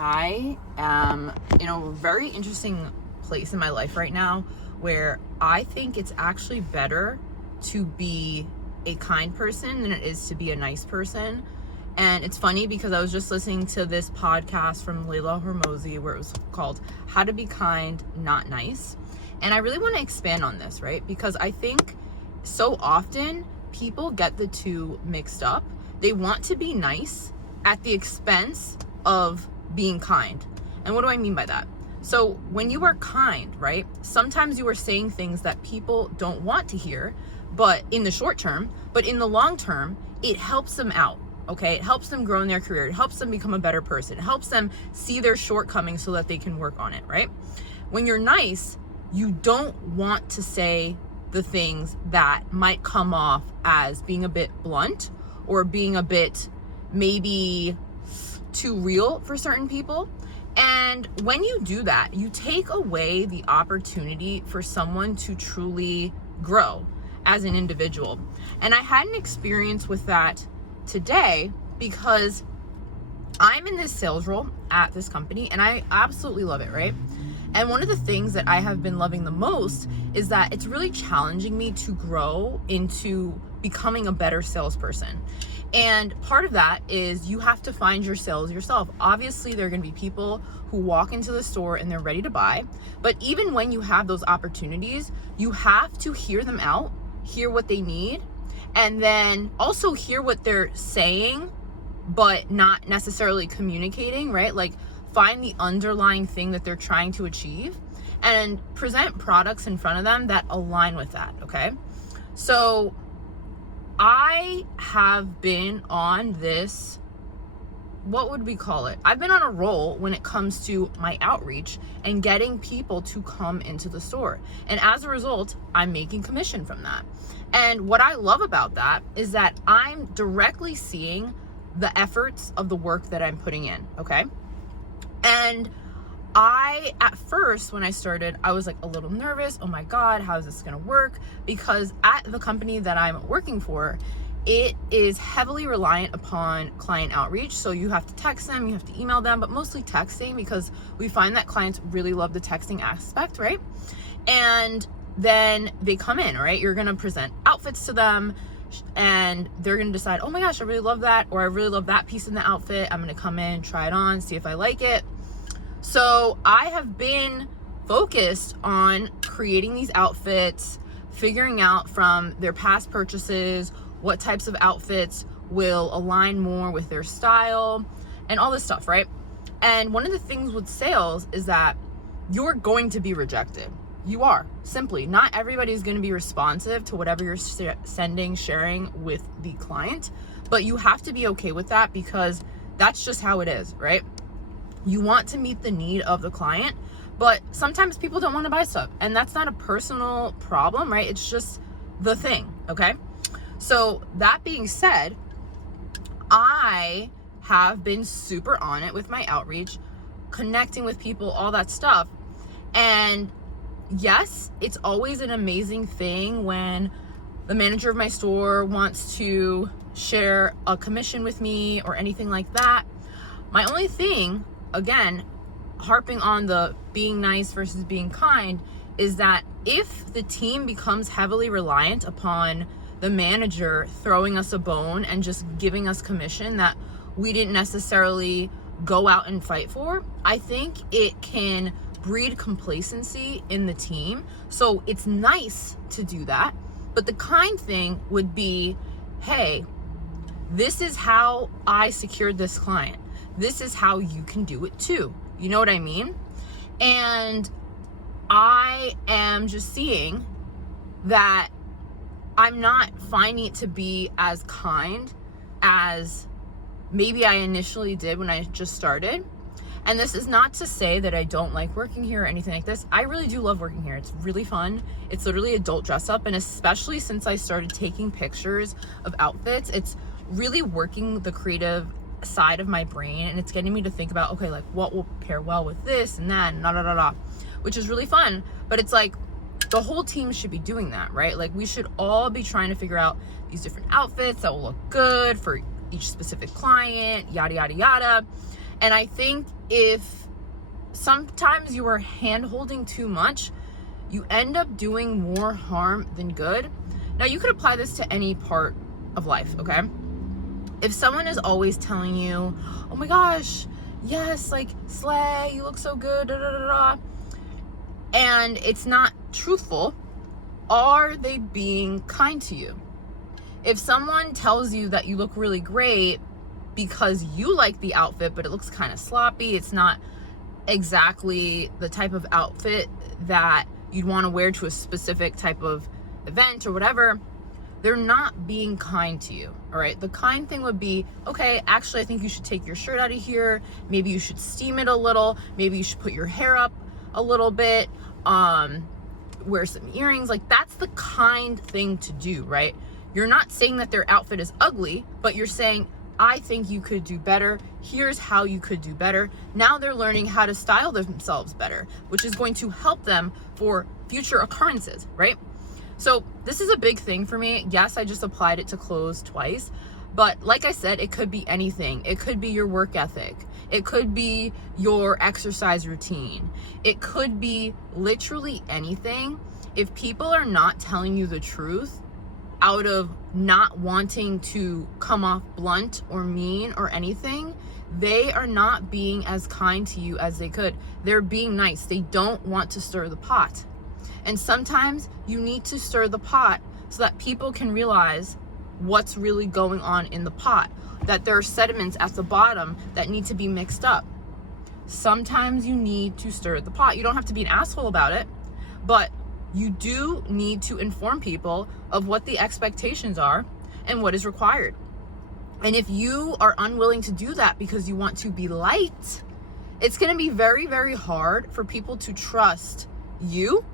I am in a very interesting place in my life right now where I think it's actually better to be a kind person than it is to be a nice person. And it's funny because I was just listening to this podcast from Layla Hormozi where it was called How to Be Kind, Not Nice. And I really want to expand on this, right? Because I think so often people get the two mixed up. They want to be nice at the expense of being kind. And what do I mean by that? So when you are kind, right, sometimes you are saying things that people don't want to hear, but in the short term, but in the long term, it helps them out. Okay, it helps them grow in their career. It helps them become a better person. It helps them see their shortcomings so that they can work on it, right? When you're nice, you don't want to say the things that might come off as being a bit blunt or being a bit maybe too real for certain people. And when you do that, you take away the opportunity for someone to truly grow as an individual. And I had an experience with that today because I'm in this sales role at this company and I absolutely love it, right? And one of the things that I have been loving the most is that it's really challenging me to grow into becoming a better salesperson. And part of that is you have to find your sales yourself. Obviously, there are going to be people who walk into the store and they're ready to buy. But even when you have those opportunities, you have to hear them out, hear what they need, and then also hear what they're saying, but not necessarily communicating, right? Like find the underlying thing that they're trying to achieve and present products in front of them that align with that, okay? So I have been on this, what would we call it? I've been on a roll when it comes to my outreach and getting people to come into the store. And as a result, I'm making commission from that. And what I love about that is that I'm directly seeing the efforts of the work that I'm putting in, okay? And at first, when I started, I was like a little nervous. Oh my God, how is this gonna work? Because at the company that I'm working for, it is heavily reliant upon client outreach. So you have to text them, you have to email them, but mostly texting because we find that clients really love the texting aspect, right? And then they come in, right? You're gonna present outfits to them and they're gonna decide, oh my gosh, I really love that, or I really love that piece in the outfit. I'm gonna come in, try it on, see if I like it. So I have been focused on creating these outfits, figuring out from their past purchases what types of outfits will align more with their style and all this stuff, right? And one of the things with sales is that you're going to be rejected. You are, simply. Not everybody's going to be responsive to whatever you're sending, sharing with the client, but you have to be okay with that because that's just how it is, right? You want to meet the need of the client, but sometimes people don't want to buy stuff, and that's not a personal problem, right? It's just the thing, okay? So that being said, I have been super on it with my outreach, connecting with people, all that stuff. And yes, it's always an amazing thing when the manager of my store wants to share a commission with me or anything like that. My only thing, again, harping on the being nice versus being kind, is that if the team becomes heavily reliant upon the manager throwing us a bone and just giving us commission that we didn't necessarily go out and fight for, I think it can breed complacency in the team. So it's nice to do that, but the kind thing would be, hey, this is how I secured this client. This is how you can do it too. You know what I mean? And I am just seeing that I'm not finding it to be as kind as maybe I initially did when I just started. And this is not to say that I don't like working here or anything like this. I really do love working here. It's really fun. It's literally adult dress up. And especially since I started taking pictures of outfits, it's really working the creative side of my brain, and it's getting me to think about, okay, like what will pair well with this and that and which is really fun. But it's like the whole team should be doing that, right? Like we should all be trying to figure out these different outfits that will look good for each specific client, yada yada yada. And I think if sometimes you are hand holding too much, you end up doing more harm than good. Now, you could apply this to any part of life, okay? If someone is always telling you, oh my gosh, yes, like, slay, you look so good, da da da da, and it's not truthful, are they being kind to you? If someone tells you that you look really great because you like the outfit, but it looks kind of sloppy, it's not exactly the type of outfit that you'd want to wear to a specific type of event or whatever, they're not being kind to you. All right, the kind thing would be, okay, actually I think you should take your shirt out of here, maybe you should steam it a little, maybe you should put your hair up a little bit, wear some earrings. Like, that's the kind thing to do, right? You're not saying that their outfit is ugly, but you're saying, I think you could do better. Here's how you could do better. Now they're learning how to style themselves better, which is going to help them for future occurrences, right? So this is a big thing for me. Yes, I just applied it to clothes twice, but like I said, it could be anything. It could be your work ethic. It could be your exercise routine. It could be literally anything. If people are not telling you the truth out of not wanting to come off blunt or mean or anything, they are not being as kind to you as they could. They're being nice. They don't want to stir the pot. And sometimes you need to stir the pot so that people can realize what's really going on in the pot, that there are sediments at the bottom that need to be mixed up. Sometimes you need to stir the pot. You don't have to be an asshole about it, but you do need to inform people of what the expectations are and what is required. And if you are unwilling to do that because you want to be liked, it's going to be very, very hard for people to trust you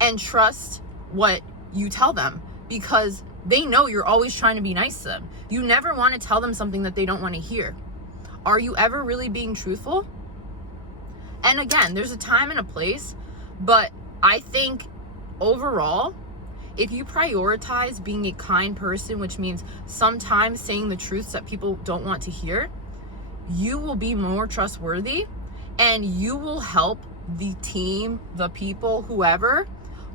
and trust what you tell them, because they know you're always trying to be nice to them. You never want to tell them something that they don't want to hear. Are you ever really being truthful? And again, there's a time and a place, but I think overall, if you prioritize being a kind person, which means sometimes saying the truths that people don't want to hear, you will be more trustworthy and you will help the team, the people, whoever,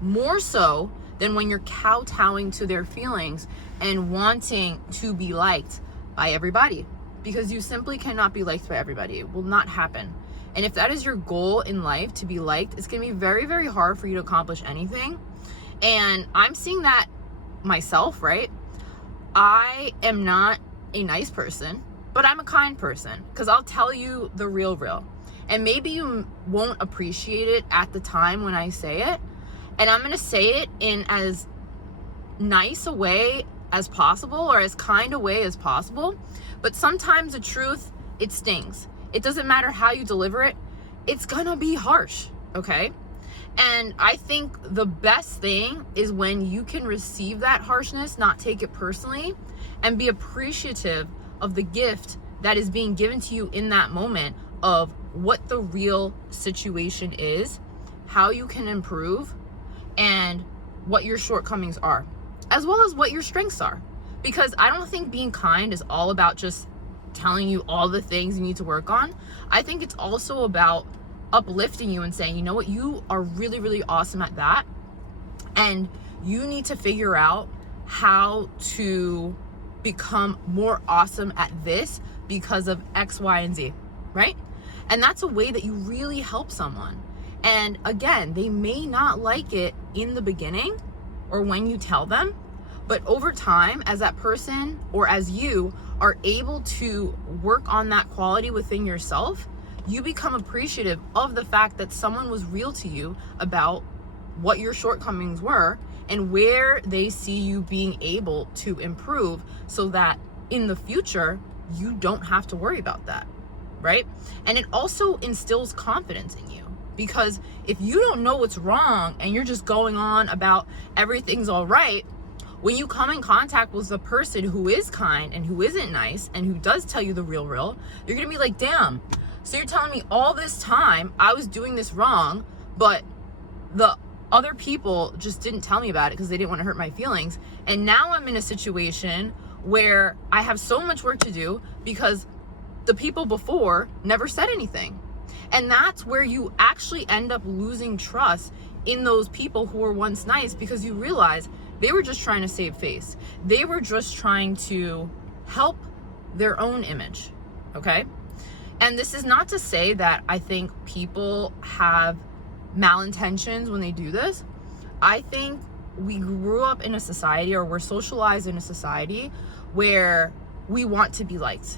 more so than when you're kowtowing to their feelings and wanting to be liked by everybody, because you simply cannot be liked by everybody. It will not happen. And if that is your goal in life, to be liked, it's going to be very, very hard for you to accomplish anything. And I'm seeing that myself, right? I am not a nice person, but I'm a kind person, because I'll tell you the real. And maybe you won't appreciate it at the time when I say it. And I'm going to say it in as nice a way as possible, or as kind a way as possible. But sometimes the truth, it stings. It doesn't matter how you deliver it. It's going to be harsh, okay? And I think the best thing is when you can receive that harshness, not take it personally, and be appreciative of the gift that is being given to you in that moment of what the real situation is, how you can improve, and what your shortcomings are, as well as what your strengths are. Because I don't think being kind is all about just telling you all the things you need to work on. I think it's also about uplifting you and saying, you know what, you are really, really awesome at that, and you need to figure out how to become more awesome at this because of X, Y, and Z, right? And that's a way that you really help someone. And again, they may not like it in the beginning or when you tell them, but over time, as that person or as you are able to work on that quality within yourself, you become appreciative of the fact that someone was real to you about what your shortcomings were and where they see you being able to improve, so that in the future, you don't have to worry about that, right? And it also instills confidence in you, because if you don't know what's wrong and you're just going on about everything's all right, when you come in contact with a person who is kind and who isn't nice and who does tell you the real, you're gonna be like, damn, so you're telling me all this time I was doing this wrong, but the other people just didn't tell me about it because they didn't want to hurt my feelings. And now I'm in a situation where I have so much work to do because the people before never said anything. And that's where you actually end up losing trust in those people who were once nice, because you realize they were just trying to save face. They were just trying to help their own image, okay? And this is not to say that I think people have malintentions when they do this. I think we grew up in a society, or we're socialized in a society where we want to be liked,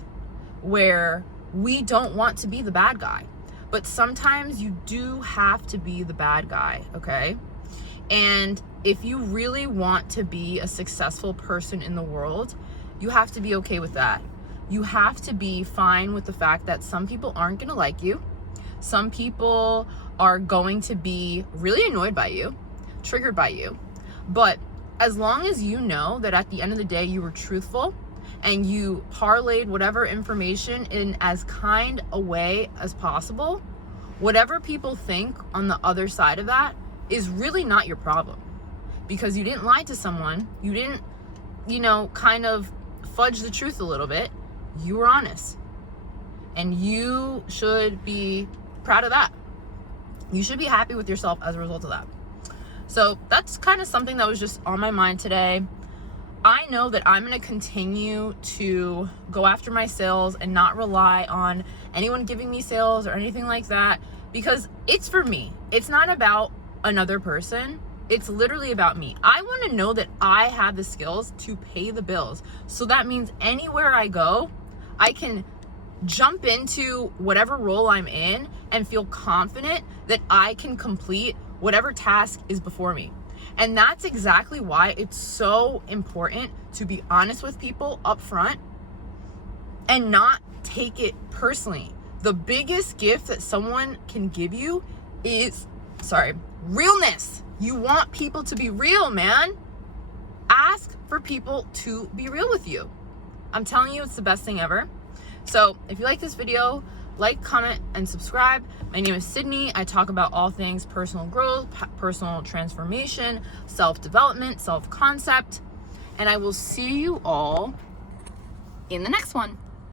where we don't want to be the bad guy. But sometimes you do have to be the bad guy, okay? And if you really want to be a successful person in the world, you have to be okay with that. You have to be fine with the fact that some people aren't going to like you. Some people are going to be really annoyed by you, triggered by you. But as long as you know that at the end of the day, you were truthful and you parlayed whatever information in as kind a way as possible, whatever people think on the other side of that is really not your problem. Because you didn't lie to someone, you didn't, kind of fudge the truth a little bit. You were honest. And you should be proud of that. You should be happy with yourself as a result of that. So that's kind of something that was just on my mind today. I know that I'm going to continue to go after my sales and not rely on anyone giving me sales or anything like that, because it's for me. It's not about another person. It's literally about me. I want to know that I have the skills to pay the bills. So that means anywhere I go, I can jump into whatever role I'm in and feel confident that I can complete whatever task is before me. And that's exactly why it's so important to be honest with people up front and not take it personally. The biggest gift that someone can give you is, realness. You want people to be real, man. Ask for people to be real with you. I'm telling you, it's the best thing ever. So if you like this video, like, comment, and subscribe. My name is Sydney. I talk about all things personal growth, personal transformation, self-development, self-concept, and I will see you all in the next one.